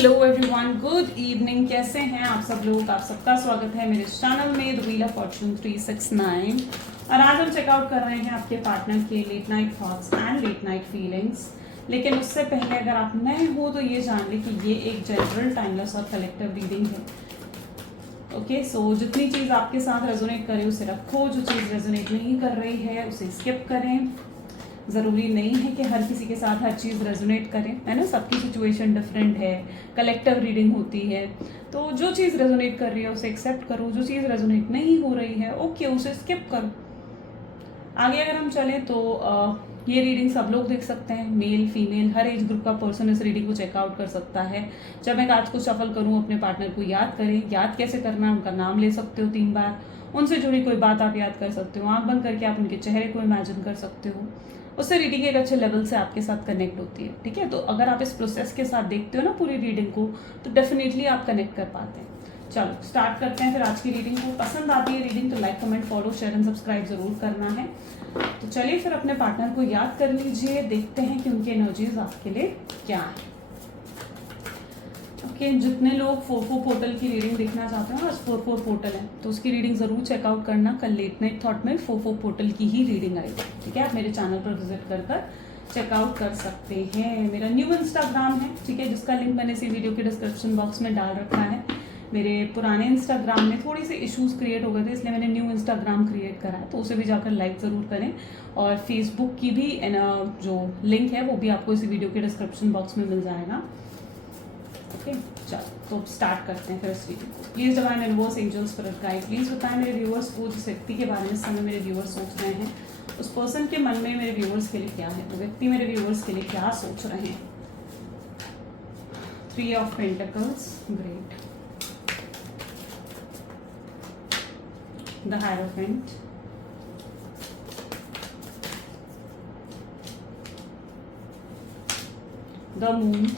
Hello everyone, good evening. कैसे हैं आप सब लोग? आप सबका स्वागत है मेरे चैनल में द व्हील ऑफ फॉर्चून 369। और आज हम चेकआउट कर रहे हैं आपके पार्टनर के late night thoughts and late night feelings. लेकिन उससे पहले अगर आप नए हो तो ये जान लें कि ये एक जनरल, टाइमलेस और कलेक्टिव रीडिंग है। ओके, सो जितनी चीज़ आपके साथ रेजोनेट करे उसे रखो, जो चीज़ रेजोनेट नहीं कर रही है उसे स्किप करें। ज़रूरी नहीं है कि हर किसी के साथ हर चीज़ रेजोनेट करें, है ना। सबकी सिचुएशन डिफरेंट है, कलेक्टिव रीडिंग होती है। तो जो चीज़ रेजोनेट कर रही है उसे एक्सेप्ट करो, जो चीज़ रेजोनेट नहीं हो रही है ओके उसे स्किप करो। आगे अगर हम चलें तो ये रीडिंग सब लोग देख सकते हैं, मेल फीमेल हर एज ग्रुप का पर्सन इस रीडिंग को चेकआउट कर सकता है। जब मैं कार्ड्स को शफल करूँ अपने पार्टनर को याद करें। याद कैसे करना है? उनका नाम ले सकते हो 3 बार, उनसे जुड़ी कोई बात आप याद कर सकते हो, आंख बंद करके आप उनके चेहरे को इमेजिन कर सकते हो। उससे रीडिंग एक अच्छे लेवल से आपके साथ कनेक्ट होती है। ठीक है, तो अगर आप इस प्रोसेस के साथ देखते हो ना पूरी रीडिंग को, तो डेफिनेटली आप कनेक्ट कर पाते हैं। चलो स्टार्ट करते हैं फिर आज की रीडिंग को। पसंद आती है रीडिंग तो like comment follow share and subscribe जरूर करना है। तो चलिए फिर अपने पार्टनर को याद कर लीजिए, देखते हैं कि उनकी एनर्जीज आपके लिए क्या है। ओके, जितने लोग 4-4 पोर्टल की रीडिंग देखना चाहते हैं, आज 4-4 पोर्टल है तो उसकी रीडिंग जरूर चेकआउट करना। कल लेट नाइट थॉट में 4-4 पोर्टल की ही रीडिंग आई। ठीक है, आप मेरे चैनल पर विजिट कर चेकआउट कर सकते हैं। मेरा न्यू इंस्टाग्राम है, ठीक है, जिसका लिंक मैंने इसी वीडियो के डिस्क्रिप्शन बॉक्स में डाल रखा है। मेरे पुराने इंस्टाग्राम में थोड़ी सी इश्यूज क्रिएट हो गए थे, इसलिए मैंने न्यू इंस्टाग्राम क्रिएट करा है, तो उसे भी जाकर लाइक ज़रूर करें। और फेसबुक की भी जो लिंक है वो भी आपको इसी वीडियो के डिस्क्रिप्शन बॉक्स में मिल जाएगा। ओके, चलो तो स्टार्ट करते हैं फिर इस वीडियो को। Please divine universe angel spirit guide please बताएं मेरे व्यूअर्स को, जिस व्यक्ति के बारे में इस समय मेरे व्यूअर्स सोच रहे हैं, उस पर्सन के मन में मेरे व्यूअर्स के लिए क्या है, वो व्यक्ति मेरे व्यूअर्स के लिए क्या सोच रहे हैं। 3 of pentacles, great. The hierophant, the moon,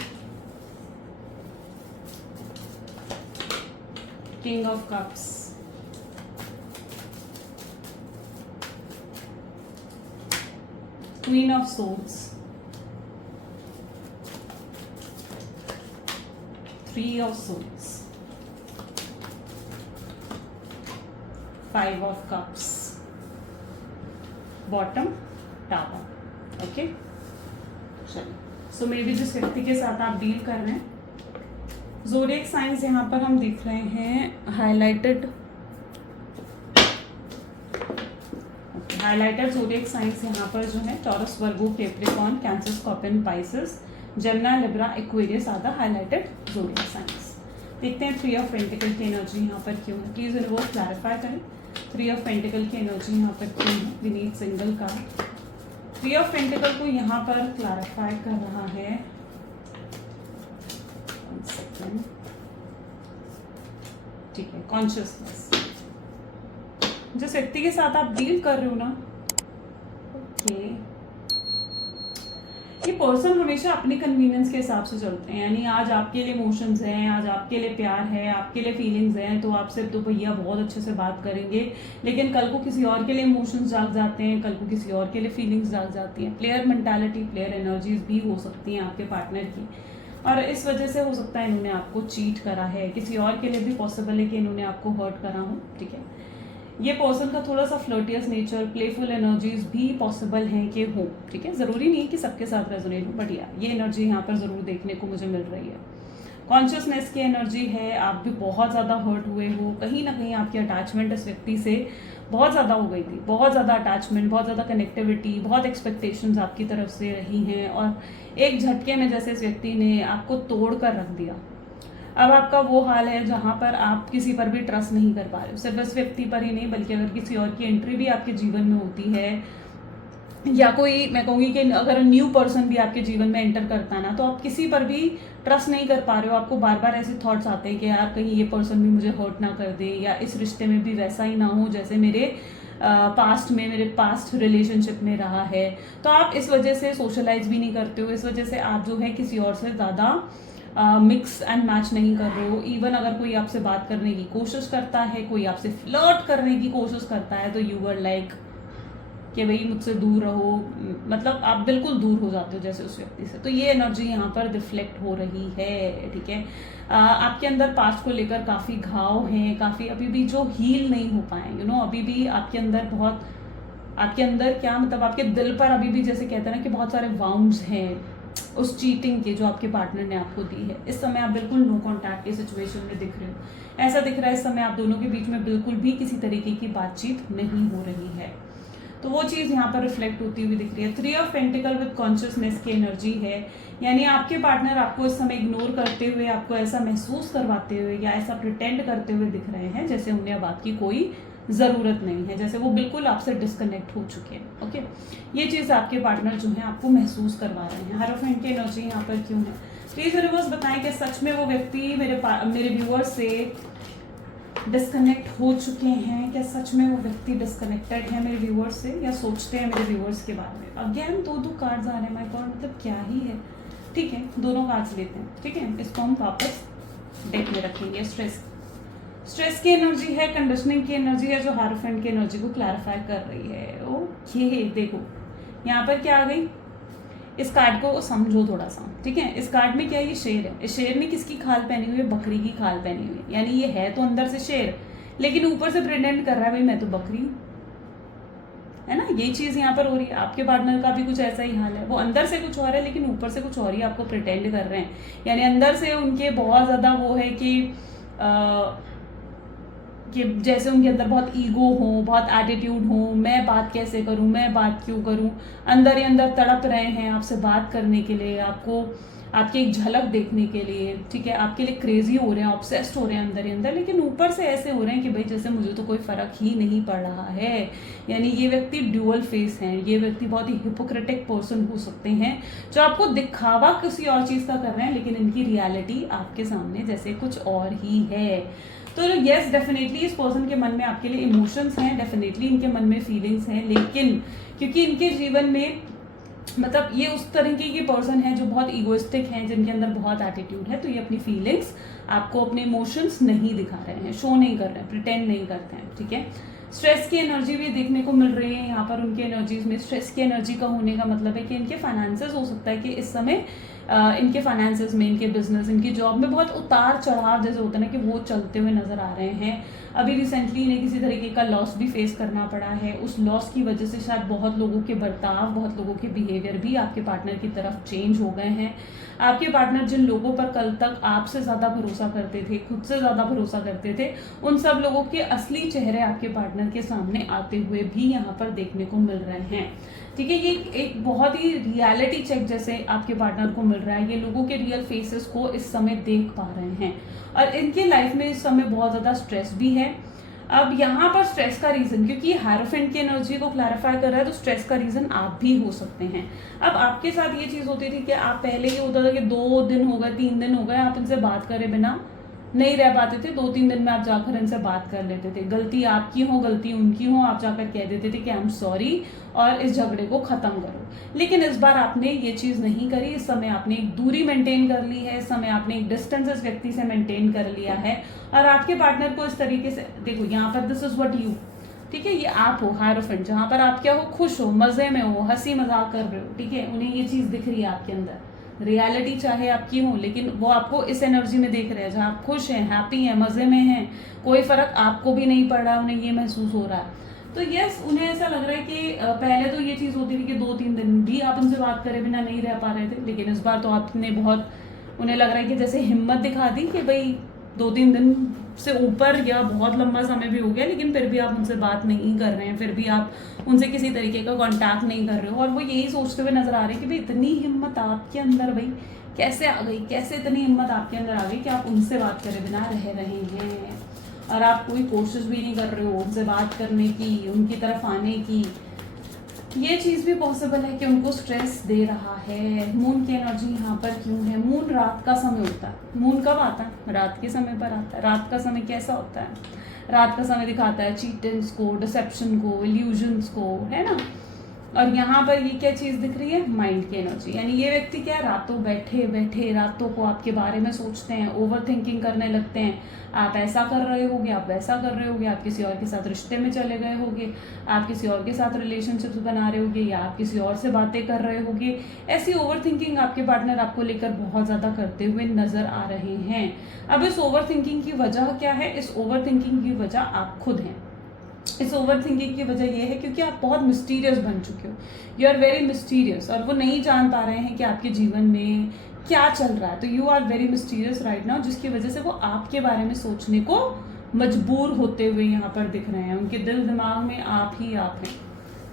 King of Cups, Queen of Swords, 3 of Swords, 5 of Cups, bottom, Tower। Okay, चलिए। सो मे बी जिस व्यक्ति के साथ आप डील कर रहे हैं, ज़ोडिएक साइंस यहाँ पर हम देख रहे हैं हाईलाइटेड ज़ोडिएक साइंस यहाँ पर जो है Taurus, Virgo, Capricorn, Cancer, Scorpion, Pisces, Gemini, Libra, Aquarius are the highlighted zodiac science. देखते हैं 3 ऑफ पेंटिकल की एनर्जी यहाँ पर क्यों है। प्लीज यूनिवर्स क्लैरिफाई करें 3 ऑफ पेंटिकल की एनर्जी यहाँ पर क्यों है। We need single card. 3 of pentacle को यहाँ पर क्लैरिफाई कर रहा है, ठीक है, कॉन्शियसनेस। जिस व्यक्ति के साथ आप डील कर रहे हो ना, ओके, ये पर्सन हमेशा अपनी कन्वीनियंस के हिसाब से चलते हैं। यानी आज आपके लिए इमोशंस हैं, आज आपके लिए प्यार है, आपके लिए फीलिंग्स हैं, तो आपसे तो भैया बहुत अच्छे से बात करेंगे। लेकिन कल को किसी और के लिए इमोशंस जाग जाते हैं, कल को किसी और के लिए फीलिंग्स जाग जाती हैं। प्लेयर मेंटालिटी, प्लेयर एनर्जीज भी हो सकती हैं आपके पार्टनर की, और इस वजह से हो सकता है इन्होंने आपको चीट करा है। किसी और के लिए भी पॉसिबल है कि इन्होंने आपको हर्ट करा हो। ठीक है, ये पर्सन का थोड़ा सा फ्लर्टियस नेचर, प्लेफुल एनर्जीज भी पॉसिबल हैं कि हो। ठीक है, ज़रूरी नहीं है कि सबके साथ रेजोनेट हो, बट यार ये एनर्जी यहाँ पर ज़रूर देखने को मुझे मिल रही है। कॉन्शियसनेस की एनर्जी है, आप भी बहुत ज़्यादा हर्ट हुए हो, कहीं ना कहीं आपकी अटैचमेंट इस व्यक्ति से बहुत ज़्यादा हो गई थी, बहुत ज़्यादा अटैचमेंट, बहुत ज़्यादा कनेक्टिविटी, बहुत एक्सपेक्टेशंस आपकी तरफ से रही हैं, और एक झटके में जैसे इस व्यक्ति ने आपको तोड़ कर रख दिया। अब आपका वो हाल है जहाँ पर आप किसी पर भी ट्रस्ट नहीं कर पा रहे हो। सिर्फ इस व्यक्ति पर ही नहीं, बल्कि अगर किसी और की एंट्री भी आपके जीवन में होती है, या कोई, मैं कहूँगी कि अगर न्यू पर्सन भी आपके जीवन में एंटर करता है ना, तो आप किसी पर भी ट्रस्ट नहीं कर पा रहे हो। आपको बार बार ऐसे थॉट्स आते हैं कि यार कहीं ये पर्सन भी मुझे हर्ट ना कर दे, या इस रिश्ते में भी वैसा ही ना हो जैसे मेरे पास्ट रिलेशनशिप में रहा है। तो आप इस वजह से सोशलाइज भी नहीं करते हो, इस वजह से आप जो है किसी और से ज़्यादा मिक्स एंड मैच नहीं कर रहे हो। इवन अगर कोई आपसे बात करने की कोशिश करता है, कोई आपसे फ्लर्ट करने की कोशिश करता है, तो यू आर लाइक कि भाई मुझसे दूर रहो, मतलब आप बिल्कुल दूर हो जाते हो जैसे उस व्यक्ति से। तो ये एनर्जी यहाँ पर रिफ्लेक्ट हो रही है, ठीक है। आपके अंदर पास्ट को लेकर काफ़ी घाव हैं, काफ़ी अभी भी जो हील नहीं हो पाए, अभी भी आपके अंदर बहुत, आपके अंदर क्या मतलब आपके दिल पर अभी भी जैसे कहते हैं ना कि बहुत सारे वाउंड्स हैं उस चीटिंग के जो आपके पार्टनर ने आपको दी है। इस समय आप बिल्कुल नो कॉन्टैक्ट की सिचुएशन में दिख रहे हो। ऐसा दिख रहा है इस समय आप दोनों के बीच में बिल्कुल भी किसी तरीके की बातचीत नहीं हो रही है। तो वो चीज़ यहाँ पर रिफ्लेक्ट होती हुई दिख रही है। 3 ऑफ पेंटिकल विद कॉन्शियसनेस की एनर्जी है, यानी आपके पार्टनर आपको इस समय इग्नोर करते हुए, आपको ऐसा महसूस करवाते हुए या ऐसा प्रिटेंड करते हुए दिख रहे हैं जैसे उन्हें अब आपकी कोई ज़रूरत नहीं है, जैसे वो बिल्कुल आपसे डिस्कनेक्ट हो चुके हैं। ओके, ये चीज़ आपके पार्टनर जो है आपको महसूस करवा रहे हैं। हायरोफेंट की एनर्जी यहाँ पर क्यों है? प्लीज यूनिवर्स बताएं कि सच में वो व्यक्ति मेरे व्यूअर्स से डिस्कनेक्ट हो चुके हैं? क्या सच में वो व्यक्ति डिस्कनेक्टेड है मेरे व्यूअर्स से, या सोचते हैं मेरे व्यूअर्स के बारे में? अगेन दो कार्ड्स आ रहे हैं, माय गॉड, मतलब क्या ही है। ठीक है, दोनों कार्ड्स लेते हैं, ठीक है, इसको हम वापस डेक में रखेंगे। स्ट्रेस की एनर्जी है, कंडीशनिंग की एनर्जी है जो हायरोफेंट की एनर्जी को क्लैरिफाई कर रही है। ओके, देखो यहाँ पर क्या आ गई, इस कार्ड को समझो थोड़ा सा, ठीक है। इस कार्ड में क्या, ये शेर है, इस शेर ने किसकी खाल पहनी हुई है? बकरी की खाल पहनी हुई है, यानी ये है तो अंदर से शेर, लेकिन ऊपर से प्रिटेंड कर रहा है भाई मैं तो बकरी हूँ, है ना। ये चीज यहाँ पर हो रही है। आपके पार्टनर का भी कुछ ऐसा ही हाल है, वो अंदर से कुछ और है लेकिन ऊपर से कुछ और ही आपको प्रिटेंड कर रहे हैं। यानी अंदर से उनके बहुत ज्यादा वो है कि जैसे उनके अंदर बहुत ईगो हो, बहुत एटीट्यूड हो, मैं बात कैसे करूं, मैं बात क्यों करूं, अंदर ही अंदर तड़प रहे हैं आपसे बात करने के लिए, आपको आपकी एक झलक देखने के लिए, ठीक है, आपके लिए क्रेजी हो रहे हैं, ऑब्सेस्ड हो रहे हैं अंदर ही अंदर, लेकिन ऊपर से ऐसे हो रहे हैं कि भाई जैसे मुझे तो कोई फर्क ही नहीं पड़ रहा है। यानी ये व्यक्ति ड्यूअल फेस हैं, ये व्यक्ति बहुत ही हिपोक्रेटिक पर्सन हो सकते हैं जो आपको दिखावा किसी और चीज का कर रहे हैं, लेकिन इनकी रियलिटी आपके सामने जैसे कुछ और ही है। तो यस, डेफिनेटली इस पर्सन के मन में आपके लिए इमोशंस हैं, डेफिनेटली इनके मन में फीलिंग्स हैं, लेकिन क्योंकि इनके जीवन में मतलब ये उस तरीके की पर्सन है जो बहुत इगोइस्टिक हैं, जिनके अंदर बहुत एटीट्यूड है, तो ये अपनी फीलिंग्स आपको, अपने इमोशंस नहीं दिखा रहे हैं, शो नहीं कर रहे हैं, प्रिटेंड नहीं करते हैं, ठीक है। स्ट्रेस की एनर्जी भी देखने को मिल रही है यहाँ पर उनकी एनर्जीज में। स्ट्रेस की एनर्जी का होने का मतलब है कि इनके फाइनेंसेस, हो सकता है कि इस समय इनके फाइनेंसेस में, इनके बिजनेस, इनकी जॉब में बहुत उतार चढ़ाव जैसे होता है ना कि वो चलते हुए नजर आ रहे हैं। अभी रिसेंटली इन्हें किसी तरीके का लॉस भी फेस करना पड़ा है, उस लॉस की वजह से शायद बहुत लोगों के बर्ताव, बहुत लोगों के बिहेवियर भी आपके पार्टनर की तरफ चेंज हो गए हैं। आपके पार्टनर जिन लोगों पर कल तक आपसे ज्यादा भरोसा करते थे, खुद से ज्यादा भरोसा करते थे, उन सब लोगों के असली चेहरे आपके पार्टनर के सामने आते हुए भी यहाँ पर देखने को मिल रहे हैं, ठीक है। ये एक बहुत ही रियलिटी चेक जैसे आपके पार्टनर को मिल रहा है। ये लोगों के रियल फेसेस को इस समय देख पा रहे हैं और इनके लाइफ में इस समय बहुत ज्यादा स्ट्रेस भी है। अब यहाँ पर स्ट्रेस का रीजन, क्योंकि हायरोफेंट की एनर्जी को क्लैरिफाई कर रहा है, तो स्ट्रेस का रीजन आप भी हो सकते हैं। अब आपके साथ ये चीज होती थी कि आप पहले ये होता था कि 2 दिन हो गए, 3 दिन हो गए, आप इनसे बात करे बिना नहीं रह पाते थे। 2-3 दिन में आप जाकर इनसे बात कर लेते थे, गलती आपकी हो, गलती उनकी हो, आप जाकर कह देते थे कि आई एम सॉरी और इस झगड़े को खत्म करो। लेकिन इस बार आपने ये चीज नहीं करी। इस समय आपने एक दूरी मेंटेन कर ली है, इस समय आपने एक डिस्टेंस इस व्यक्ति से मेंटेन कर लिया है और आपके पार्टनर को इस तरीके से देखो, यहाँ पर दिस इज व्हाट यू, ठीक है, ये आप हो हायरोफेंट, जहां पर आप क्या हो, खुश हो, मजे में हो, हंसी मजाक कर रहे हो, ठीक है। उन्हें ये चीज दिख रही है आपके अंदर, रियलिटी चाहे आपकी हो, लेकिन वो आपको इस एनर्जी में देख रहे हैं जहाँ आप खुश हैं, हैप्पी हैं, मजे में हैं, कोई फर्क आपको भी नहीं पड़ रहा, उन्हें ये महसूस हो रहा है। तो यस, उन्हें ऐसा लग रहा है कि पहले तो ये चीज होती थी कि 2-3 दिन भी आप उनसे बात करे बिना नहीं रह पा रहे थे, लेकिन इस बार तो आपने बहुत, उन्हें लग रहा है कि जैसे हिम्मत दिखा दी कि भाई 2-3 दिन से ऊपर या बहुत लंबा समय भी हो गया, लेकिन फिर भी आप उनसे बात नहीं कर रहे हैं, फिर भी आप उनसे किसी तरीके का कांटेक्ट नहीं कर रहे हो, और वो यही सोचते हुए नजर आ रहे हैं कि भाई इतनी हिम्मत आपके अंदर भाई कैसे आ गई, कैसे इतनी हिम्मत आपके अंदर आ गई कि आप उनसे बात करे बिना रह रहे हैं और आप कोई कोशिश भी नहीं कर रहे हो उनसे बात करने की, उनकी तरफ आने की। ये चीज भी पॉसिबल है कि उनको स्ट्रेस दे रहा है। मून की एनर्जी यहाँ पर क्यों है? मून रात का समय होता है। मून कब आता है? रात के समय पर आता है। रात का समय कैसा होता है? रात का समय दिखाता है चीटिंग्स को, डिसेप्शन को, इल्यूजन्स को, है ना। और यहाँ पर ये क्या चीज दिख रही है, माइंड की एनर्जी। यानी ये व्यक्ति क्या है, रातों बैठे बैठे रातों को आपके बारे में सोचते हैं, ओवर थिंकिंग करने लगते हैं। आप ऐसा कर रहे होगे, आप वैसा कर रहे होगे, आप किसी और के साथ रिश्ते में चले गए होगे, आप किसी और के साथ रिलेशनशिप्स बना रहे होगे, या आप किसी और से बातें कर रहे होगे। ऐसी ओवर थिंकिंग आपके पार्टनर आपको लेकर बहुत ज्यादा करते हुए नजर आ रहे हैं। अब इस ओवर थिंकिंग की वजह क्या है, इस ओवर थिंकिंग की वजह आप खुद हैं। इस ओवर थिंकिंग की वजह यह है क्योंकि आप बहुत मिस्टीरियस बन चुके हो, यू आर वेरी मिस्टीरियस, और वो नहीं जान पा रहे हैं कि आपके जीवन में क्या चल रहा है। तो you are very mysterious right now, जिसकी वजह से वो आपके बारे में सोचने को मजबूर होते हुए यहाँ पर दिख रहे हैं। उनके दिल दिमाग में आप ही आप हैं,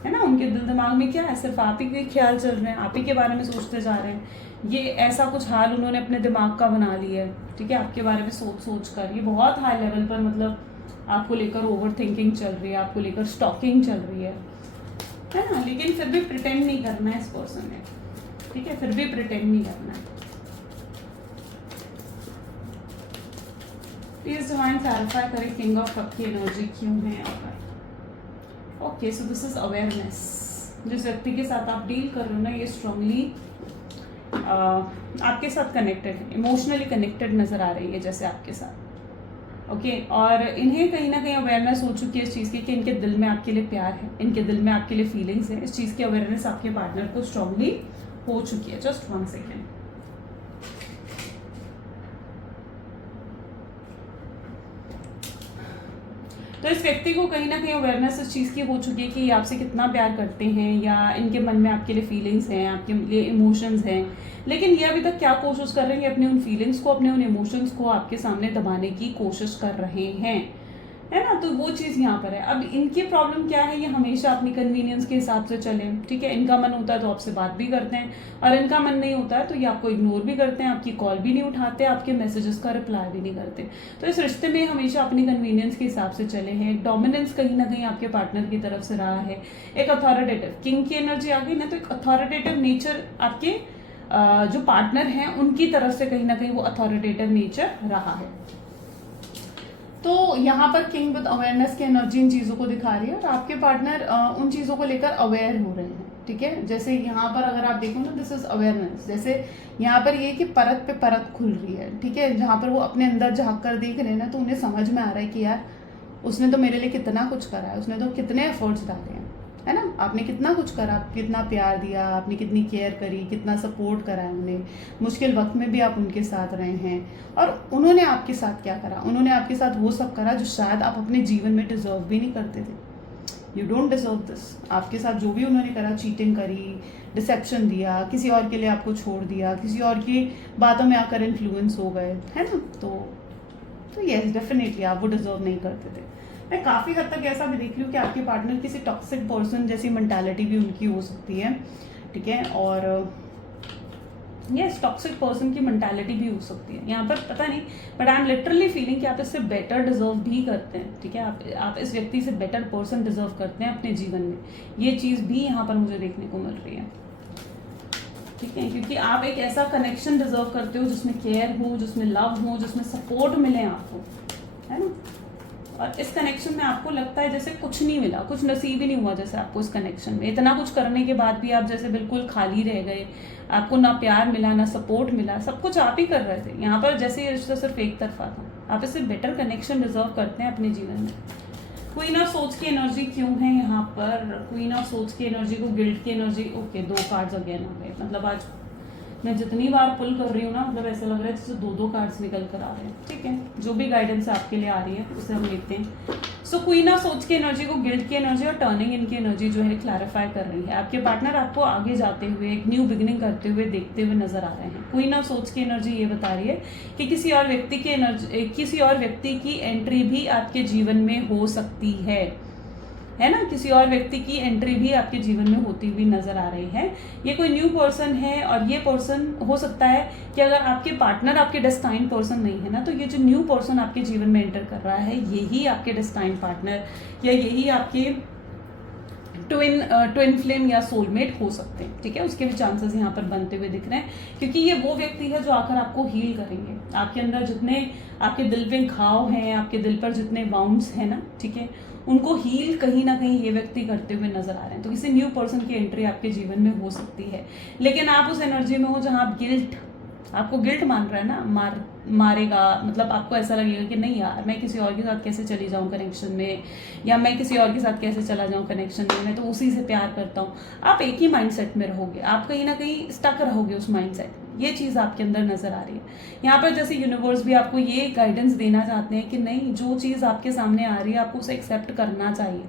है ना। उनके दिल दिमाग में क्या है, सिर्फ आप ही के ख्याल चल रहे हैं, आप ही के बारे में सोचते जा रहे हैं। ये ऐसा कुछ हाल उन्होंने अपने दिमाग का बना लिया है, ठीक है, आपके बारे में सोच सोच कर। ये बहुत हाई लेवल पर मतलब आपको लेकर ओवर थिंकिंग चल रही है, आपको लेकर स्टॉकिंग चल रही है ना। लेकिन फिर भी प्रिटेंड नहीं करना है इस पर्सन ने, ठीक है, फिर भी प्रिटेंड नहीं करना है। प्लीज डिवाइन क्लैरिफाई करें किंग ऑफ कप की एनर्जी क्यों है यहाँ पर। Okay, so this is awareness. जिस व्यक्ति के साथ आप डील कर रहे हो ना, ये स्ट्रांगली आपके साथ कनेक्टेड है, इमोशनली कनेक्टेड नजर आ रही है जैसे आपके साथ। ओके और इन्हें कहीं ना कहीं अवेयरनेस हो चुकी है इस चीज़ की कि इनके दिल में आपके लिए प्यार है, इनके दिल में आपके लिए फीलिंग्स है। इस चीज़ की अवेयरनेस आपके पार्टनर को स्ट्रांगली हो चुकी है। Just 1 second. तो इस व्यक्ति को कहीं ना कहीं अवेयरनेस इस चीज़ की हो चुकी है कि ये आपसे कितना प्यार करते हैं, या इनके मन में आपके लिए फीलिंग्स हैं, आपके लिए इमोशंस हैं। लेकिन ये अभी तक क्या कोशिश कर रहे हैं, अपने उन फीलिंग्स को, अपने उन इमोशंस को आपके सामने दबाने की कोशिश कर रहे हैं, है ना। तो वो चीज़ यहाँ पर है। अब इनकी प्रॉब्लम क्या है, ये हमेशा अपनी कन्वीनियंस के हिसाब से चले, ठीक है। इनका मन होता है तो आपसे बात भी करते हैं, और इनका मन नहीं होता है तो ये आपको इग्नोर भी करते हैं, आपकी कॉल भी नहीं उठाते, आपके मैसेजेस का रिप्लाई भी नहीं करते। तो इस रिश्ते में हमेशा अपनी कन्वीनियंस के हिसाब से चले हैं। एक डोमिनेंस कहीं ना कहीं आपके पार्टनर की तरफ से रहा है, एक अथॉरिटेटिव, किंग की एनर्जी आ गई ना, तो एक अथॉरिटेटिव नेचर आपके जो पार्टनर हैं उनकी तरफ से कहीं ना कहीं वो अथॉरिटेटिव नेचर रहा है। तो यहाँ पर किंग विद अवेयरनेस की एनर्जी इन चीज़ों को दिखा रही है, और आपके पार्टनर उन चीज़ों को लेकर अवेयर हो रहे हैं, ठीक है। जैसे यहाँ पर अगर आप देखो ना, दिस इज अवेयरनेस। जैसे यहाँ पर ये कि परत पे परत खुल रही है, ठीक है। जहाँ पर वो अपने अंदर झाँक कर देख रहे हैं ना, तो उन्हें समझ में आ रहा है कि यार उसने तो मेरे लिए कितना कुछ करा है, उसने तो कितने एफर्ट्स डाले हैं, है ना। आपने कितना कुछ करा, कितना प्यार दिया, आपने कितनी केयर करी, कितना सपोर्ट करा है उन्हें, मुश्किल वक्त में भी आप उनके साथ रहे हैं। और उन्होंने आपके साथ क्या करा, उन्होंने आपके साथ वो सब करा जो शायद आप अपने जीवन में डिजर्व भी नहीं करते थे। You don't deserve this. आपके साथ जो भी उन्होंने करा, चीटिंग करी, डिसेप्शन दिया, किसी और के लिए आपको छोड़ दिया, किसी और की बातों में आकर इन्फ्लुएंस हो गए, है ना। तो यस डेफिनेटली आप वो डिजर्व नहीं करते थे। मैं काफ़ी हद तक ऐसा भी देख रही हूँ कि आपके पार्टनर किसी टॉक्सिक पर्सन जैसी मेंटालिटी भी उनकी हो सकती है, ठीक है। और यस टॉक्सिक पर्सन की मेंटालिटी भी हो सकती है यहाँ पर, पता नहीं, but I am literally feeling कि आप इससे बेटर डिजर्व भी करते हैं, ठीक है। आप इस व्यक्ति से बेटर पर्सन डिजर्व करते हैं अपने जीवन में। ये चीज़ भी यहाँ पर मुझे देखने को मिल रही है, ठीक है। क्योंकि आप एक ऐसा कनेक्शन डिजर्व करते हो जिसमें केयर हो, जिसमें लव हो, जिसमें सपोर्ट मिले आपको, है ना। और इस कनेक्शन में आपको लगता है जैसे कुछ नहीं मिला, कुछ नसीब ही नहीं हुआ जैसे आपको इस कनेक्शन में। इतना कुछ करने के बाद भी आप जैसे बिल्कुल खाली रह गए, आपको ना प्यार मिला, ना सपोर्ट मिला, सब कुछ आप ही कर रहे थे। यहाँ पर जैसे ये रिश्ता सिर्फ एक तरफा था। आप इससे बेटर कनेक्शन डिजर्व करते हैं अपने जीवन में। क्वीन ऑफ सोच की एनर्जी क्यों है यहाँ पर, क्वीन ऑफ सोच की एनर्जी को गिल्ट की एनर्जी, ओके 2 कार्ड्स अगेन आ गए। मतलब आज मैं जितनी बार पुल कर रही हूँ ना, मतलब ऐसा लग रहा है जैसे 2 कार्ड्स निकल कर आ रहे हैं, ठीक है। जो भी गाइडेंस आपके लिए आ रही है उसे हम लेते हैं। सो क्वीन ऑफ सोच की एनर्जी को गिल्ट की एनर्जी और टर्निंग इनकी एनर्जी जो है क्लैरिफाई कर रही है। आपके पार्टनर आपको आगे जाते हुए, एक न्यू बिगिनिंग करते हुए देखते हुए नजर आ रहे हैं। क्वीन ऑफ सोच की एनर्जी ये बता रही है कि किसी और व्यक्ति की एंट्री भी आपके जीवन में हो सकती है ना। किसी और व्यक्ति की एंट्री भी आपके जीवन में होती हुई नजर आ रही है। ये कोई न्यू पर्सन है, और ये पर्सन हो सकता है कि अगर आपके पार्टनर आपके डेस्टाइन पर्सन नहीं है ना, तो ये जो न्यू पर्सन आपके जीवन में एंटर कर रहा है, यही आपके डेस्टाइन पार्टनर या यही आपके ट्विन फ्लेम या सोलमेट हो सकते हैं, ठीक है। उसके भी चांसेस यहाँ पर बनते हुए दिख रहे हैं, क्योंकि ये वो व्यक्ति है जो आकर आपको हील करेंगे। आपके अंदर जितने आपके दिल पे घाव हैं, आपके दिल पर जितने वाउंड्स हैं ना, ठीक है, उनको हील कहीं ना कहीं ये व्यक्ति करते हुए नजर आ रहे हैं। तो किसी न्यू पर्सन की एंट्री आपके जीवन में हो सकती है, लेकिन आप उस एनर्जी में हो जहां आप आपको गिल्ट मान रहा है ना, मारेगा, मतलब आपको ऐसा लगेगा कि नहीं यार, मैं किसी और के साथ कैसे चली जाऊं कनेक्शन में, या मैं किसी और के साथ कैसे चला जाऊं कनेक्शन में, मैं तो उसी से प्यार करता हूं। आप एक ही माइंडसेट में रहोगे, आप कहीं ना कहीं स्टक रहोगे उस माइंडसेट में। ये चीज आपके अंदर नजर आ रही है यहाँ पर। जैसे यूनिवर्स भी आपको ये गाइडेंस देना चाहते हैं कि नहीं, जो चीज आपके सामने आ रही है आपको उसे एक्सेप्ट करना चाहिए,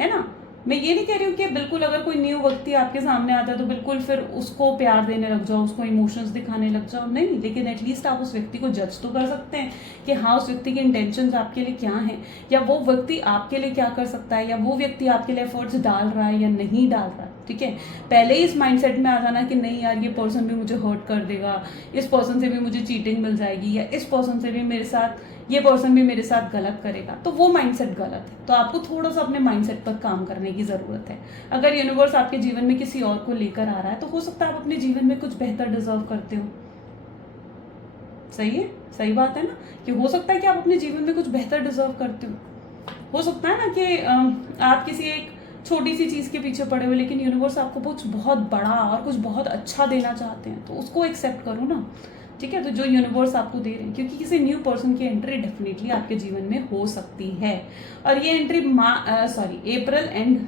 है ना। मैं ये नहीं कह रही हूँ कि बिल्कुल अगर कोई न्यू व्यक्ति आपके सामने आता है तो बिल्कुल फिर उसको प्यार देने लग जाओ, उसको इमोशंस दिखाने लग जाओ, नहीं। लेकिन एटलीस्ट आप उस व्यक्ति को जज तो कर सकते हैं कि हाँ, उस व्यक्ति के इंटेंशंस आपके लिए क्या हैं, या वो व्यक्ति आपके लिए क्या कर सकता है, या वो व्यक्ति आपके लिए एफर्ट्स डाल रहा है या नहीं डाल रहा है, ठीक है। पहले ही इस माइंडसेट में आ जाना कि नहीं यार, ये पर्सन भी मुझे हर्ट कर देगा, इस पर्सन से भी मुझे चीटिंग मिल जाएगी, या इस पर्सन से भी मेरे साथ, ये पर्सन भी मेरे साथ गलत करेगा, तो वो माइंडसेट गलत है। तो आपको थोड़ा सा अपने माइंडसेट पर काम करने की जरूरत है। अगर यूनिवर्स आपके जीवन में किसी और को लेकर आ रहा है तो हो सकता है आप अपने जीवन में कुछ बेहतर डिजर्व करते हो। सही है, सही बात है ना, कि हो सकता है कि आप अपने जीवन में कुछ बेहतर डिजर्व करते हो सकता है ना कि आप किसी एक छोटी सी चीज के पीछे पड़े हुए, लेकिन यूनिवर्स आपको कुछ बहुत बड़ा और कुछ बहुत अच्छा देना चाहते हैं, तो उसको एक्सेप्ट करो ना, ठीक है। तो जो यूनिवर्स आपको दे रहे हैं, क्योंकि किसी न्यू पर्सन की एंट्री डेफिनेटली आपके जीवन में हो सकती है, और ये एंट्री अप्रैल एंड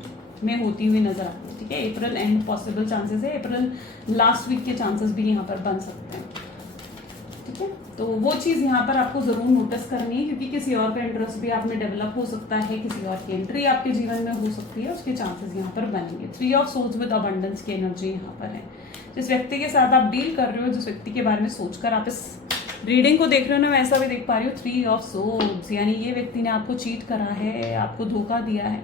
में होती हुई नजर आती है, ठीक है। अप्रैल एंड पॉसिबल चांसेस है, अप्रैल लास्ट वीक के चांसेस भी यहाँ पर बन सकते हैं, ठीक है। तो वो चीज यहाँ पर आपको जरूर नोटिस करनी है, क्योंकि किसी और का इंटरेस्ट भी आप में डेवलप हो सकता है, किसी और की एंट्री आपके जीवन में हो सकती है, उसके चांसेस यहाँ पर बनेंगे। 3 ऑफ सोर्ड्स विद अबंडेंस की एनर्जी यहाँ पर है। जिस व्यक्ति के साथ आप डील कर रहे हो, जिस व्यक्ति के बारे में सोचकर आप इस रीडिंग को देख रहे हो ना, मैं ऐसा भी देख पा रही हूँ 3 ऑफ सोर्ड्स, यानी ये व्यक्ति ने आपको चीट करा है, आपको धोखा दिया है,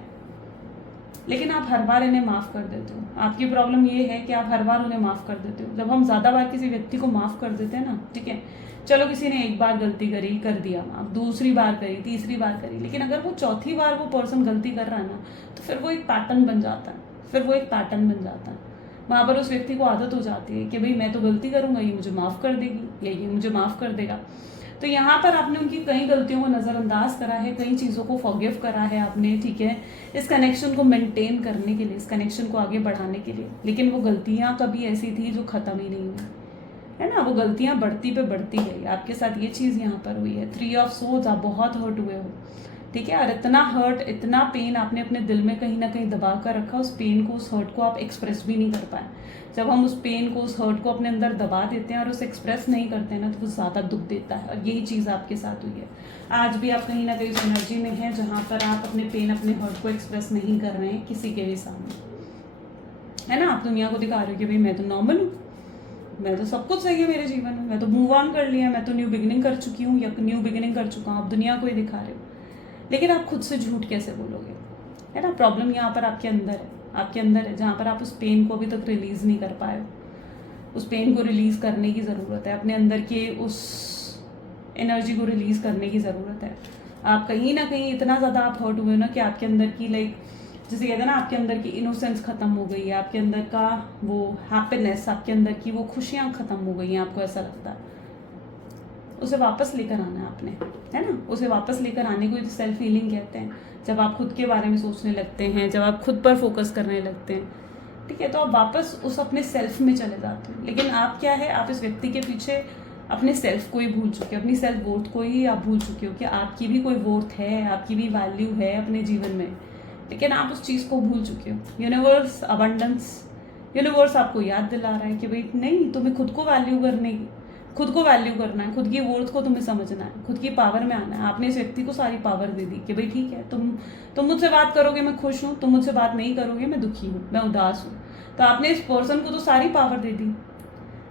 लेकिन आप हर बार इन्हें माफ कर देते हो। आपकी प्रॉब्लम ये है कि आप हर बार उन्हें माफ कर देते हो। जब हम ज्यादा बार किसी व्यक्ति को माफ कर देते हैं ना, ठीक है, चलो किसी ने एक बार गलती करी, कर दिया माफ, दूसरी बार करी, तीसरी बार करी, लेकिन अगर वो चौथी बार वो पर्सन गलती कर रहा है ना, तो फिर वो एक पैटर्न बन जाता है, वहां पर उस व्यक्ति को आदत हो जाती है कि भाई मैं तो गलती करूंगा, ये मुझे माफ कर देगी या ये मुझे माफ कर देगा। तो यहाँ पर आपने उनकी कई गलतियों को नजरअंदाज करा है, कई चीजों को फॉरगिव करा है आपने, ठीक है, इस कनेक्शन को मेंटेन करने के लिए, इस कनेक्शन को आगे बढ़ाने के लिए। लेकिन वो गलतियां कभी ऐसी थी जो खत्म ही नहीं हुई, है ना, वो गलतियां बढ़ती पे बढ़ती गई। आपके साथ ये चीज यहाँ पर हुई है। 3 ऑफ सोर्ड्स, आप बहुत हर्ट हुए हो, ठीक है, और इतना हर्ट, इतना पेन आपने अपने दिल में कहीं ना कहीं दबा कर रखा, उस पेन को, उस हर्ट को आप एक्सप्रेस भी नहीं कर पाए। जब हम उस पेन को, उस हर्ट को अपने अंदर दबा देते हैं और उसे एक्सप्रेस नहीं करते हैं ना, तो वो ज्यादा दुख देता है, और यही चीज आपके साथ हुई है। आज भी आप कहीं ना कहीं उस एनर्जी में हैं जहां पर आप अपने पेन, अपने हर्ट को एक्सप्रेस नहीं कर रहे हैं किसी के भी सामने, है ना। आप दुनिया को दिखा रहे हो कि भाई मैं तो नॉर्मल हूँ, मैं तो सब कुछ सही है मेरे जीवन में, मैं तो मूव ऑन कर लिया, मैं तो न्यू बिगिनिंग कर चुकी हूँ या न्यू बिगिनिंग कर चुका हूँ। आप दुनिया को ही दिखा रहे हो, लेकिन आप खुद से झूठ कैसे बोलोगे, है ना। प्रॉब्लम यहाँ पर आपके अंदर है, जहाँ पर आप उस पेन को अभी तक रिलीज नहीं कर पाए। उस पेन को रिलीज करने की जरूरत है, अपने अंदर के उस एनर्जी को रिलीज करने की जरूरत है। आप कहीं ना कहीं इतना ज्यादा आप हर्ट हुए ना कि आपके अंदर की जैसे कहते हैं ना, आपके अंदर की इनोसेंस खत्म हो गई है, आपके अंदर का वो हैप्पीनेस, आपके अंदर की वो खुशियां खत्म हो गई हैं, आपको ऐसा लगता है। उसे वापस लेकर आना है आपने, है ना। उसे वापस लेकर आने को सेल्फ हीलिंग कहते हैं। जब आप खुद के बारे में सोचने लगते हैं, जब आप खुद पर फोकस करने लगते हैं, ठीक है, तो आप वापस उस अपने सेल्फ में चले जाते हैं। लेकिन आप क्या है, आप इस व्यक्ति के पीछे अपने सेल्फ को ही भूल चुके हो, अपनी सेल्फ वोर्थ को ही आप भूल चुके हो कि आपकी भी कोई वोर्थ है, आपकी भी वैल्यू है अपने जीवन में, लेकिन आप उस चीज को भूल चुके हो। यूनिवर्स अबंडेंस, यूनिवर्स आपको याद दिला रहा है कि भाई नहीं, तुम्हें खुद को वैल्यू करना है, खुद की वोर्थ को तुम्हें समझना है, खुद की पावर में आना है। आपने इस व्यक्ति को सारी पावर दे दी कि भाई ठीक है, तुम मुझसे बात करोगे मैं खुश हूँ, तुम मुझसे बात नहीं करोगे मैं दुखी हूँ, मैं उदास हूँ। तो आपने इस पर्सन को तो सारी पावर दे दी,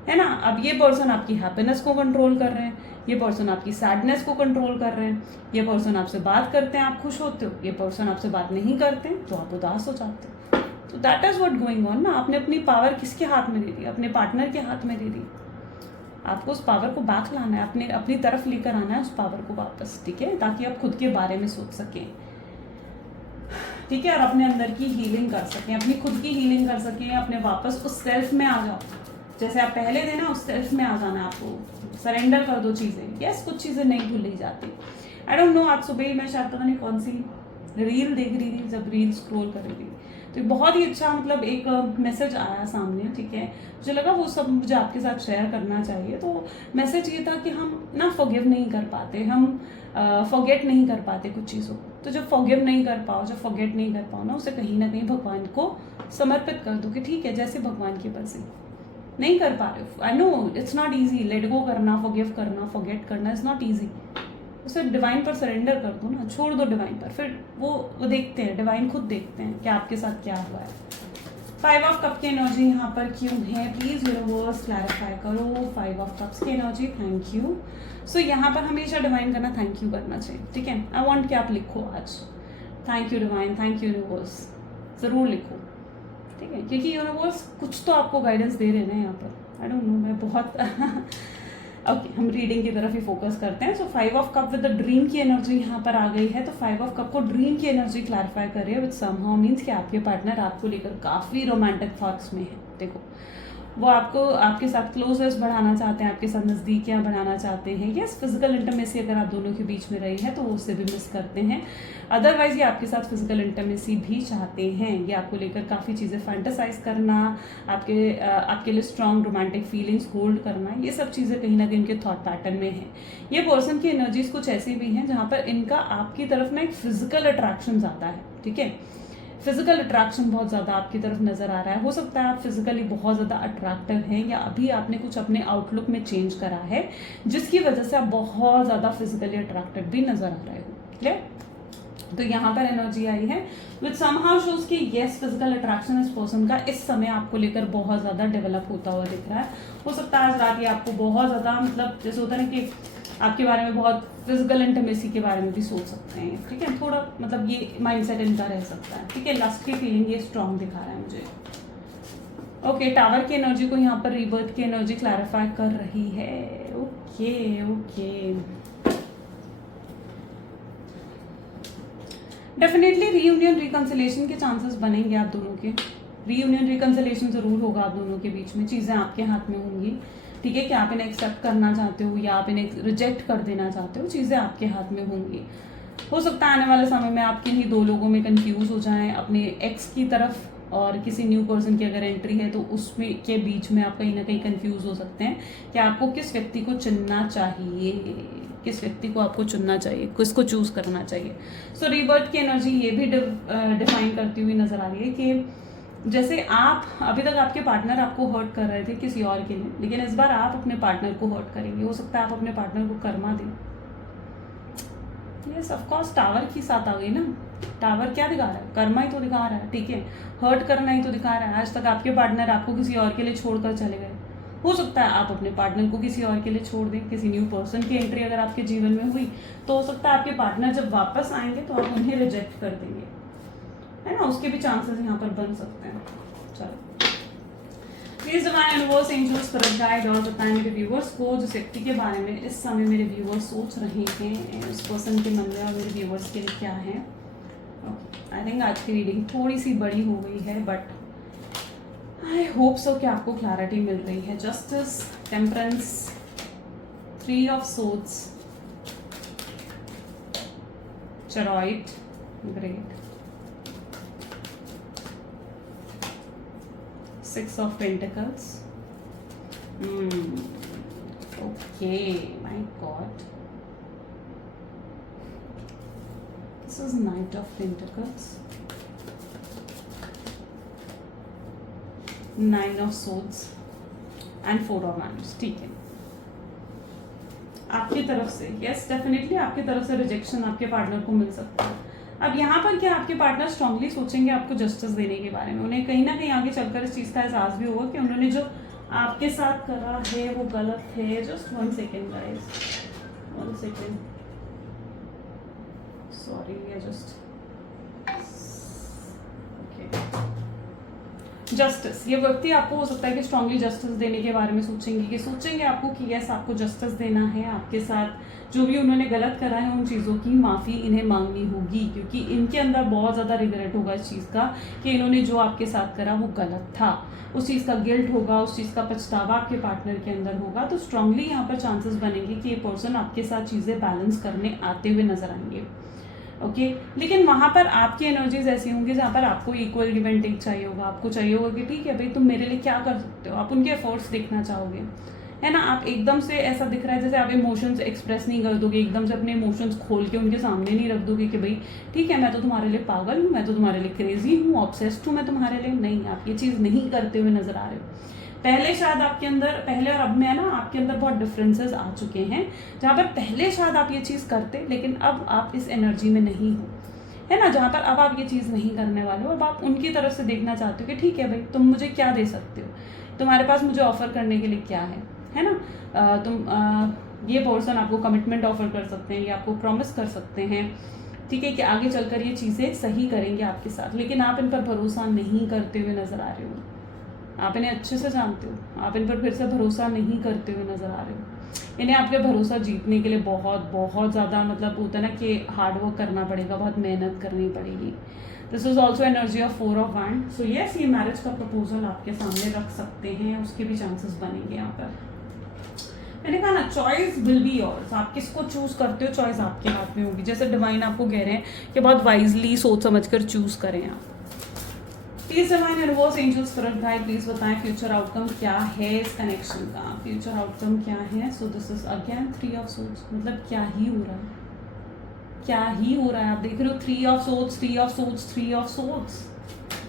है ना। अब ये पर्सन आपकी हैप्पीनेस को कंट्रोल कर रहे हैं, ये पर्सन आपकी सैडनेस को कंट्रोल कर रहे हैं, ये पर्सन आपसे बात करते हैं आप खुश होते हो, ये पर्सन आपसे बात नहीं करते हैं तो आप उदास हो जाते हो। तो that is what going on ना। आपने अपनी पावर किसके हाथ में दे दी, अपने पार्टनर के हाथ में दे दी। आपको उस पावर को बैक लाना है, अपनी तरफ लेकर आना है उस पावर को वापस, ठीक है, ताकि आप खुद के बारे में सोच सकें। ठीक है, और अपने अंदर की हीलिंग कर सकें, अपनी खुद की हीलिंग कर सकें, अपने वापस उस सेल्फ में आ जाओ जैसे आप पहले थे ना, उस सेल्फ में आ जाना, आपको सरेंडर कर दो चीज़ें। यस, कुछ चीज़ें नहीं भूली जाती। आई डोंट नो, आज सुबह ही मैं शायद पता नहीं कौन सी रील देख रही थी, जब रील स्क्रॉल कर रही थी तो बहुत ही अच्छा मतलब एक मैसेज आया सामने, ठीक है, मुझे लगा वो सब मुझे आपके साथ शेयर करना चाहिए। तो मैसेज ये था कि हम ना फॉरगिव नहीं कर पाते, हम फॉरगेट नहीं कर पाते कुछ चीज़ों को। तो जब फॉरगिव नहीं कर पाओ, जब फॉरगेट नहीं कर पाओ ना, उसे कहीं ना कहीं भगवान को समर्पित कर दो कि ठीक है, जैसे भगवान की मर्जी। नहीं कर पा रहे हो, I know it's not easy, let go करना, फॉरगिव करना, फॉरगेट करना इज नॉट ईजी। उसे डिवाइन पर सरेंडर कर दो ना, छोड़ दो डिवाइन पर, फिर वो देखते हैं, डिवाइन खुद देखते हैं कि आपके साथ क्या हुआ है। 5 ऑफ कप की एनर्जी यहाँ पर क्यों है, प्लीज यूनिवर्स क्लैरिफाई करो। 5 ऑफ कप्स की एनर्जी, थैंक यू। सो यहाँ पर हमेशा डिवाइन करना, थैंक यू करना चाहिए, ठीक है। आई वांट कि आप लिखो आज, thank you divine, thank you universe, जरूर लिखो, ठीक है, क्योंकि यूनिवर्स कुछ तो आपको गाइडेंस दे रहे हैं ना यहाँ पर। आई डोंट नो, मैं बहुत ओके, हम रीडिंग की तरफ ही फोकस करते हैं। सो 5 of cup with the dream की एनर्जी यहाँ पर आ गई है। तो 5 ऑफ कप को ड्रीम की एनर्जी क्लैरिफाई कर रही है विद समहाउ, मीन्स कि आपके पार्टनर आपको लेकर काफ़ी रोमांटिक थॉट्स में है। देखो, वो आपको आपके साथ क्लोजनेस बढ़ाना चाहते हैं, आपके साथ नज़दीकियाँ बढ़ाना चाहते हैं। यस, फिजिकल इंटीमेसी अगर आप दोनों के बीच में रही है तो वो उससे भी मिस करते हैं। अदरवाइज ये आपके साथ फिजिकल इंटीमेसी भी चाहते हैं, ये आपको लेकर काफ़ी चीज़ें फैंटेसाइज करना, आपके लिए स्ट्रॉन्ग रोमांटिक फीलिंग्स होल्ड करना, ये सब चीज़ें कहीं ना कहीं इनके थॉट पैटर्न में है। ये पर्सन की एनर्जीज कुछ ऐसी भी हैं जहाँ पर इनका आपकी तरफ ना एक फिजिकल अट्रैक्शन आता है, ठीक है। फिजिकल अट्रैक्शन बहुत ज़्यादा आपकी तरफ नज़र आ रहा है। हो सकता है आप फिजिकली बहुत ज़्यादा अट्रैक्टिव हैं, या अभी आपने कुछ अपने आउटलुक में चेंज करा है जिसकी वजह से आप बहुत ज़्यादा फिजिकली अट्रैक्टिव भी नज़र आ रहे हो, क्लियर। तो यहाँ पर एनर्जी आई है विद समहाउ शोज कि यस, फिजिकल अट्रैक्शन इस पर्सन का इस समय आपको लेकर बहुत ज़्यादा डेवलप होता हुआ दिख रहा है। हो सकता है आज रात ये आपको बहुत ज़्यादा मतलब जैसे होता है ना कि आपके बारे में बहुत फिजिकल इंटीमेसी के बारे में भी सोच सकते हैं, ठीक है, थोड़ा मतलब ये माइंडसेट इनका रह सकता है, ठीक है। लस्ट की फीलिंग ये स्ट्रॉन्ग दिखा रहा है मुझे। ओके, टावर की एनर्जी को यहाँ पर रीबर्थ की एनर्जी क्लैरिफाई कर रही है। Okay okay, definitely reunion reconciliation के चांसेस बनेंगे आप दोनों के। रीयूनियन रिकंसिलेशन जरूर होगा आप दोनों के बीच में, चीज़ें आपके हाथ में होंगी, ठीक है, कि आप इन्हें एक्सेप्ट करना चाहते हो या आप इन्हें रिजेक्ट कर देना चाहते हो, चीज़ें आपके हाथ में होंगी। हो सकता है आने वाले समय में आप किन्हीं दो लोगों में कंफ्यूज हो जाएं, अपने एक्स की तरफ और किसी न्यू पर्सन की अगर एंट्री है तो उसमें के बीच में आप कहीं ना कहीं कंफ्यूज हो सकते हैं कि आपको किस व्यक्ति को चुनना चाहिए, किस व्यक्ति को आपको चुनना चाहिए, किसको चूज करना चाहिए। सो रीबर्थ की एनर्जी ये भी डिफाइन करती हुई नजर आ रही है कि जैसे आप अभी तक आपके पार्टनर आपको हर्ट कर रहे थे किसी और के लिए, लेकिन इस बार आप अपने पार्टनर को हर्ट करेंगे। हो सकता है आप अपने पार्टनर को कर्मा दें। यस, ऑफ कोर्स, टावर की साथ आ गई ना। टावर क्या दिखा रहा है? कर्मा ही तो दिखा रहा है, ठीक है, हर्ट करना ही तो दिखा रहा है। आज तक आपके पार्टनर आपको किसी और के लिए छोड़कर चले गए। हो सकता है आप अपने पार्टनर को किसी और के लिए छोड़ दें, किसी न्यू पर्सन की एंट्री अगर आपके जीवन में हुई तो हो सकता है आपके पार्टनर जब वापस आएंगे तो आप उन्हें रिजेक्ट कर देंगे, है ना, उसके भी चांसेस यहाँ पर बन सकते हैं। चलो, please divine universe, angels, spirit guide और बताएं मेरे व्यूवर्स को जिस व्यक्ति के बारे में इस समय मेरे व्यूवर्स सोच रहे हैं, उस पर्सन के मन में और मेरे व्यूवर्स के लिए क्या है। आई थिंक आज की रीडिंग थोड़ी सी बड़ी हो गई है, बट आई होप सो कि आपको क्लैरिटी मिल रही है। Justice, temperance, 3 of swords, chariot, great, 6 of Pentacles. Okay, my God. This is Knight of Pentacles. 9 of Swords and 4 of Wands. ठीक है, आपकी तरफ से यस, डेफिनेटली आपकी तरफ से रिजेक्शन आपके पार्टनर को मिल सकता है। अब यहाँ पर क्या आपके पार्टनर स्ट्रांगली सोचेंगे आपको जस्टिस देने के बारे में। उन्हें कहीं ना कहीं आगे चलकर इस चीज़ का एहसास भी होगा कि उन्होंने जो आपके साथ करा है वो गलत है। Just 1 second guys, 1 second, sorry, just okay. Justice, ये व्यक्ति आपको हो सकता है कि स्ट्रांगली जस्टिस देने के बारे में सोचेंगे आपको कि यस आपको जस्टिस देना है, आपके साथ जो भी उन्होंने गलत करा है उन चीज़ों की माफ़ी इन्हें मांगनी होगी, क्योंकि इनके अंदर बहुत ज़्यादा रिग्रेट होगा इस चीज़ का कि इन्होंने जो आपके साथ करा वो गलत था, उस चीज़ का गिल्ट होगा, उस चीज़ का पछतावा आपके पार्टनर के अंदर होगा। तो स्ट्रांगली यहाँ पर चांसेस बनेंगे कि ये पर्सन आपके साथ चीज़ें बैलेंस करने आते हुए नजर आएंगे। ओके लेकिन वहाँ पर आपकी एनर्जीज ऐसी होंगी जहाँ पर आपको इक्वल गिव एंड टेक चाहिए होगा, आपको चाहिए होगा कि ठीक है भाई तुम मेरे लिए क्या कर सकते हो, आप उनके एफर्ट्स देखना चाहोगे, है ना। आप एकदम से ऐसा दिख रहा है जैसे आप इमोशंस एक्सप्रेस नहीं कर दोगे, एकदम से अपने इमोशंस खोल के उनके सामने नहीं रख दोगे कि भाई ठीक है मैं तो तुम्हारे लिए पागल हूँ, मैं तो तुम्हारे लिए क्रेजी हूँ, ऑब्सेस्ड हूँ मैं तुम्हारे लिए। नहीं, आप ये चीज़ नहीं करते हुए नजर आ रहे हो। पहले शायद आपके अंदर, पहले और अब में है ना आपके अंदर बहुत डिफरेंसेस आ चुके हैं, जहाँ पर पहले शायद आप ये चीज़ करते लेकिन अब आप इस एनर्जी में नहीं हो, है ना। जहाँ पर अब आप ये चीज़ नहीं करने वाले हो, अब आप उनकी तरफ से देखना चाहते हो कि ठीक है भाई तुम मुझे क्या दे सकते हो, तुम्हारे पास मुझे ऑफर करने के लिए क्या है ना। ये पर्सन आपको कमिटमेंट ऑफर कर सकते हैं, ये आपको प्रॉमिस कर सकते हैं, ठीक है कि आगे चलकर ये चीज़ें सही करेंगे आपके साथ, लेकिन आप इन पर भरोसा नहीं करते हुए नजर आ रहे हो। आप इन्हें अच्छे से जानते हो, आप इन पर फिर से भरोसा नहीं करते हुए नजर आ रहे हो। इन्हें आपके भरोसा जीतने के लिए बहुत बहुत ज़्यादा मतलब होता है ना कि हार्ड वर्क करना पड़ेगा, बहुत मेहनत करनी पड़ेगी। This is also energy of 4 of wand. So yes ये मैरिज का प्रपोजल आपके सामने रख सकते हैं, उसके भी चांसेस बनेंगे यहाँ पर। मैंने कहा ना चॉइस विल बी योर्स, आप किसको चूज करते हो चॉइस आपके हाथ में होगी। जैसे डिवाइन आपको कह रहे हैं कि बहुत वाइजली सोच समझकर चूज करें आप। Please divine universe angels spirit guide please बताएं फ्यूचर आउटकम क्या है इस कनेक्शन का, फ्यूचर आउटकम क्या है। So this is again 3 of swords, मतलब क्या ही हो रहा है, क्या ही हो रहा है। आप देख रहे हो 3 of swords, 3 of swords, 3 of swords.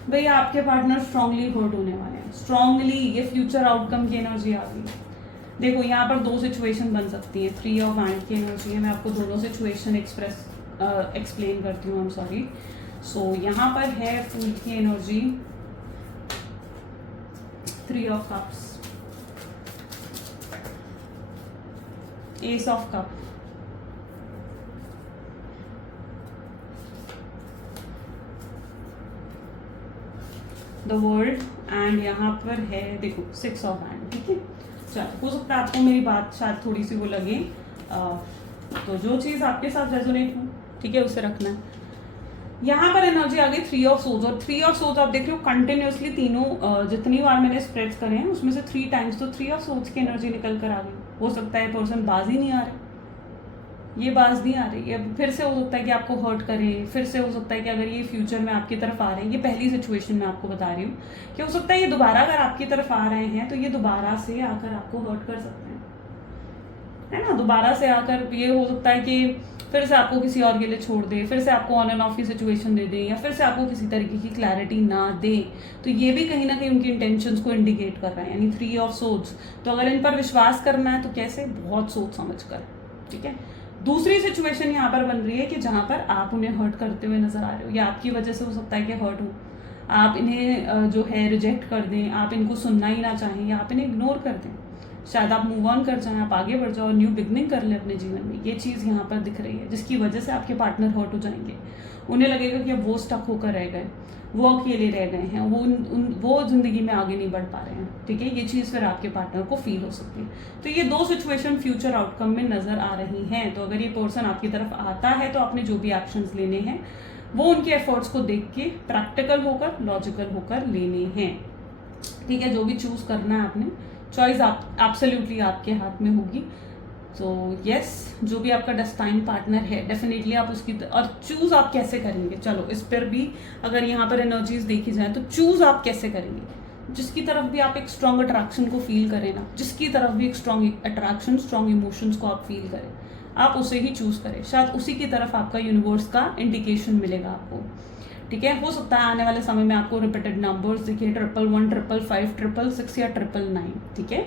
भैया आपके पार्टनर स्ट्रांगली हर्ट होने वाले हैं, स्ट्रांगली। ये फ्यूचर आउटकम की एनर्जी आ गई। देखो यहाँ पर 2 सिचुएशन बन सकती है, 3 ऑफ वैंड की एनर्जी है। मैं आपको दोनों सिचुएशन एक्सप्लेन करती हूँ, आई एम सॉरी। सो यहाँ पर है फूल की energy, 3 of cups, S of cup, the world, and यहाँ पर है देखो 6 ऑफ हैंड। ठीक है, चलो हो सकता है आपको मेरी बात शायद थोड़ी सी वो लगे, तो जो चीज़ आपके साथ रेजोनेट हो ठीक है उसे रखना है। यहाँ पर एनर्जी आ गई 3 ऑफ सोर्ड्स, और 3 ऑफ सोर्ड्स आप देख रहे हो कंटिन्यूसली तीनों जितनी बार मैंने स्प्रेड्स करे हैं उसमें से 3 टाइम्स तो 3 ऑफ सोर्ड्स की एनर्जी निकल कर आ गई। हो सकता है पर्सन बाज ही नहीं आ रहे, ये बाज नहीं आ रही है, फिर से हो सकता है कि आपको हर्ट करे, फिर से हो सकता है कि अगर ये फ्यूचर में आपकी तरफ आ रहे हैं, ये पहली सिचुएशन में आपको बता रही हूँ कि हो सकता है ये दोबारा अगर आपकी तरफ आ रहे हैं तो ये दोबारा से आकर आपको हर्ट कर सकते हैं, है ना। दोबारा से आकर ये हो सकता है कि फिर से आपको किसी और के लिए छोड़ दे, फिर से आपको ऑन एंड ऑफ की सिचुएशन दे दे, या फिर से आपको किसी तरीके की क्लैरिटी ना दे। तो ये भी कहीं ना कहीं उनकी इंटेंशंस को इंडिकेट कर रहा है, यानी 3 ऑफ सोर्ड्स। तो अगर इन पर विश्वास करना है तो कैसे, बहुत सोच समझ कर, ठीक है। दूसरी सिचुएशन यहाँ पर बन रही है कि जहाँ पर आप उन्हें हर्ट करते हुए नजर आ रहे हो, या आपकी वजह से हो सकता है कि हर्ट हो, आप इन्हें जो है रिजेक्ट कर दें, आप इनको सुनना ही ना चाहें, या आप इन्हें इग्नोर कर दें, शायद आप मूव ऑन कर जाएं, आप आगे बढ़ जाओ, न्यू बिगनिंग कर लें अपने जीवन में। ये चीज़ यहाँ पर दिख रही है जिसकी वजह से आपके पार्टनर हर्ट हो जाएंगे। उन्हें लगेगा कि अब वो स्टक होकर रह गए, वो अकेले रह गए हैं, वो जिंदगी में आगे नहीं बढ़ पा रहे हैं, ठीक है। ये चीज़ फिर आपके पार्टनर को फील हो सकती है। तो ये 2 सिचुएशन फ्यूचर आउटकम में नजर आ रही हैं। तो अगर ये पर्सन आपकी तरफ आता है तो आपने जो भी एक्शंस लेने हैं वो उनके एफर्ट्स को देख के प्रैक्टिकल होकर, लॉजिकल होकर लेने हैं, ठीक है। जो भी चूज करना है आपने, चॉइस आप एब्सोल्युटली आपके हाथ में होगी। तो यस जो भी आपका डेस्टाइन पार्टनर है डेफिनेटली आप उसकी, और चूज आप कैसे करेंगे, चलो इस पर भी अगर यहाँ पर एनर्जीज देखी जाए तो चूज आप कैसे करेंगे, जिसकी तरफ भी आप एक स्ट्रॉन्ग अट्रैक्शन को फील करें ना, जिसकी तरफ भी एक स्ट्रॉन्ग अट्रैक्शन, स्ट्रॉन्ग इमोशंस को आप फील करें, आप उसे ही चूज करें। शायद उसी की तरफ आपका यूनिवर्स का इंडिकेशन मिलेगा आपको, ठीक है। हो सकता है आने वाले समय में आपको रिपीटेड नंबर्स दिखे, 111, 555, 666 या 999, ठीक है,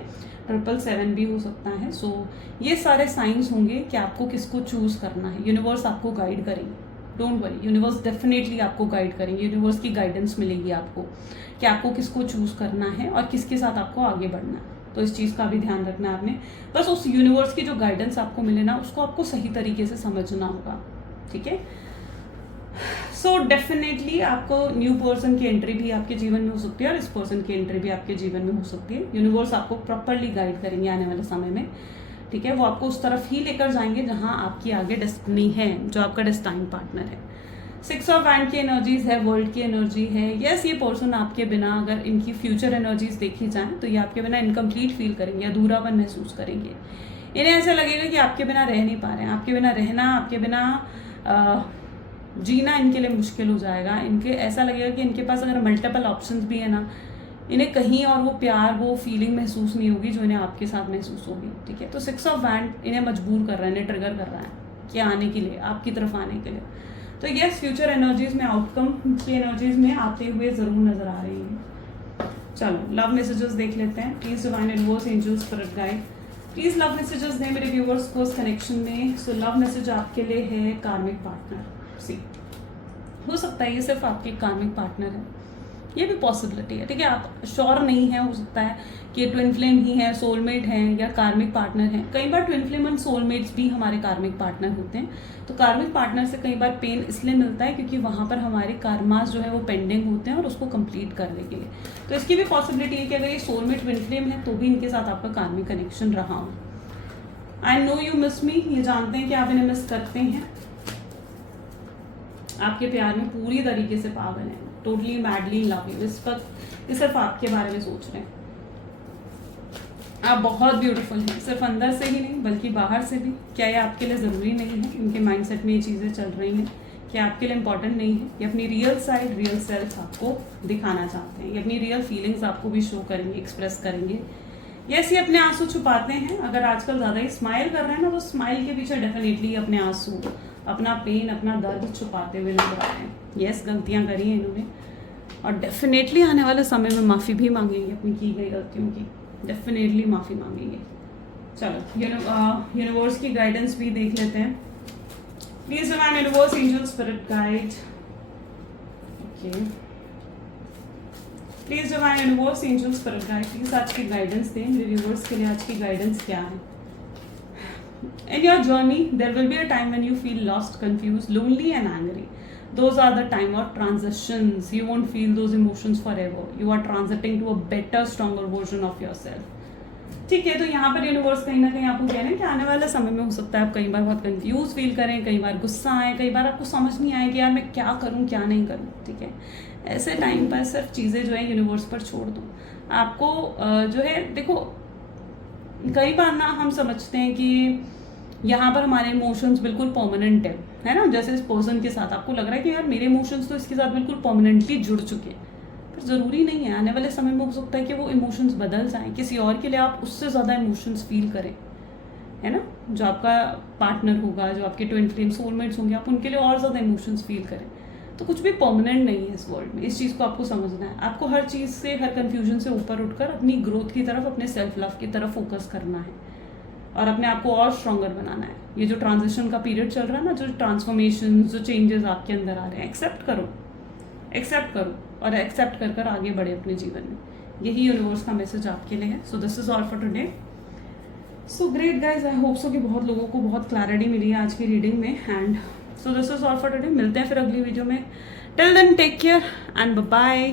777 भी हो सकता है। सो ये सारे साइंस होंगे कि आपको किसको चूज करना है। यूनिवर्स आपको गाइड करेंगे, डोंट वरी, यूनिवर्स डेफिनेटली आपको गाइड करेंगे, यूनिवर्स की गाइडेंस मिलेगी आपको कि आपको किसको चूज करना है और किसके साथ आपको आगे बढ़ना है। तो इस चीज़ का भी ध्यान रखना है आपने। बस उस यूनिवर्स की जो गाइडेंस आपको मिले ना उसको आपको सही तरीके से समझना होगा, ठीक है। सो डेफिनेटली आपको न्यू पर्सन की एंट्री भी आपके जीवन में हो सकती है और इस पर्सन की एंट्री भी आपके जीवन में हो सकती है। यूनिवर्स आपको प्रॉपरली गाइड करेंगे आने वाले समय में, ठीक है। वो आपको उस तरफ ही लेकर जाएंगे जहां आपकी आगे डेस्टिनी है, जो आपका डेस्टाइन पार्टनर है। 6 ऑफ वैंड की एनर्जीज है, वर्ल्ड की एनर्जी है। यस, ये पर्सन आपके बिना, अगर इनकी फ्यूचर एनर्जीज देखी जाए तो ये आपके बिना इनकम्प्लीट फील करेंगे, अधूरापन महसूस करेंगे। इन्हें ऐसा लगेगा कि आपके बिना रह नहीं पा रहे हैं, आपके बिना रहना, आपके बिना जीना इनके लिए मुश्किल हो जाएगा। इनके ऐसा लगेगा कि इनके पास अगर मल्टीपल ऑप्शंस भी है ना, इन्हें कहीं और वो प्यार, वो फीलिंग महसूस नहीं होगी जो इन्हें आपके साथ महसूस होगी, ठीक है। तो 6 ऑफ वैंड इन्हें मजबूर कर रहा है, इन्हें ट्रिगर कर रहा है कि आने के लिए, आपकी तरफ आने के लिए। तो यस, फ्यूचर एनर्जीज में, आउटकम की एनर्जीज में आते हुए जरूर नजर आ रही है। चलो लव मैसेजेस देख लेते हैं। Please divine universe, angels, spirit guide, please love messages दें मेरे व्यूअर्स को इस कनेक्शन में। सो लव मैसेज आपके लिए है कार्मिक पार्टनर। सी, हो सकता है ये सिर्फ आपके कार्मिक पार्टनर है, ये भी पॉसिबिलिटी है, ठीक है। आप श्योर नहीं है, हो सकता है कि ट्विन फ्लेम ही है, सोलमेट है या कार्मिक पार्टनर है। कई बार ट्विन फ्लेम एंड सोलमेट्स भी हमारे कार्मिक पार्टनर होते हैं। तो कार्मिक पार्टनर से कई बार पेन इसलिए मिलता है क्योंकि वहां पर हमारे कार्मास जो है वो पेंडिंग होते हैं और उसको कंप्लीट करने के लिए। तो इसकी भी पॉसिबिलिटी है कि अगर ये सोलमेट ट्विन फ्लेम है तो भी इनके साथ आपका कार्मिक कनेक्शन रहा हो। आई नो यू मिस मी, ये जानते हैं कि आप इन्हें मिस करते हैं, आपके प्यार में पूरी तरीके से पागल हैं, टोटली मैडली लव यू। इस वक्त ये सिर्फ आपके बारे में सोच रहे हैं। आप बहुत ब्यूटीफुल हैं, सिर्फ अंदर से ही नहीं बल्कि बाहर से भी। क्या ये आपके लिए ज़रूरी नहीं है? इनके माइंडसेट में ये चीज़ें चल रही हैं कि आपके लिए इंपॉर्टेंट नहीं है। ये अपनी रियल साइड, रियल सेल्फ आपको दिखाना चाहते हैं। ये अपनी रियल फीलिंग्स आपको भी शो करेंगे, एक्सप्रेस करेंगे। यस, ये अपने आंसू छुपाते हैं। अगर आजकल ज़्यादा ही स्माइल कर रहे हैं ना, तो स्माइल के पीछे डेफिनेटली अपने आंसू, अपना पेन, अपना दर्द छुपाते हुए नजर आ रहे हैं। यस, गलतियां करी हैं इन्होंने और डेफिनेटली आने वाले समय में माफ़ी भी मांगेंगे अपनी की गई गलतियों की, डेफिनेटली माफ़ी मांगेंगे। चलो यूनिवर्स की गाइडेंस भी देख लेते हैं। Please divine universe, angel, spirit guide, okay. Please divine universe, angel, spirit guide, please आज की गाइडेंस दें मेरे व्यूअर्स के लिए। आज की गाइडेंस क्या है? In your journey, there will be a time when you feel lost, confused, lonely and angry. Those are the time of transitions. You won't feel those emotions forever. You are transiting to a better, stronger version of yourself. ठीक है, तो यहाँ पर universe कहीं ना कहीं आपको कह रहे हैं कि आने वाले समय में हो सकता है आप कई बार बहुत कंफ्यूज फील करें, कई बार गुस्सा आए, कई बार आपको समझ नहीं आए कि यार मैं क्या करूँ क्या नहीं करूँ, ठीक है। ऐसे टाइम पर सिर्फ चीज़ें जो है यूनिवर्स पर छोड़ दो। आपको जो है देखो, कई बार ना हम समझते हैं कि यहाँ पर हमारे इमोशंस बिल्कुल परमानेंट है ना। जैसे इस पर्सन के साथ आपको लग रहा है कि यार मेरे इमोशंस तो इसके साथ बिल्कुल परमानेंटली जुड़ चुके हैं, पर ज़रूरी नहीं है। आने वाले समय में हो सकता है कि वो इमोशंस बदल जाएं, किसी और के लिए आप उससे ज़्यादा इमोशंस फील करें, है ना। जो आपका पार्टनर होगा, जो आपके ट्विन फ्लेम सोलमेट्स होंगे, आप उनके लिए और ज़्यादा इमोशंस फील करें। तो कुछ भी परमानेंट नहीं है इस वर्ल्ड में, इस चीज़ को आपको समझना है। आपको हर चीज़ से, हर कन्फ्यूजन से ऊपर उठकर अपनी ग्रोथ की तरफ, अपने सेल्फ लव की तरफ फोकस करना है और अपने आप को और स्ट्रॉन्गर बनाना है। ये जो ट्रांजिशन का पीरियड चल रहा है ना, जो ट्रांसफॉर्मेशन, जो चेंजेस आपके अंदर आ रहे हैं, एक्सेप्ट करो और एक्सेप्ट कर कर आगे बढ़े अपने जीवन में। यही यूनिवर्स का मैसेज आपके लिए है। So this is all for today. So great guys, I hope so कि बहुत लोगों को बहुत क्लैरिटी मिली है आज की रीडिंग में। And so this is all for today. मिलते हैं फिर अगली वीडियो में। Till then take care and bye bye.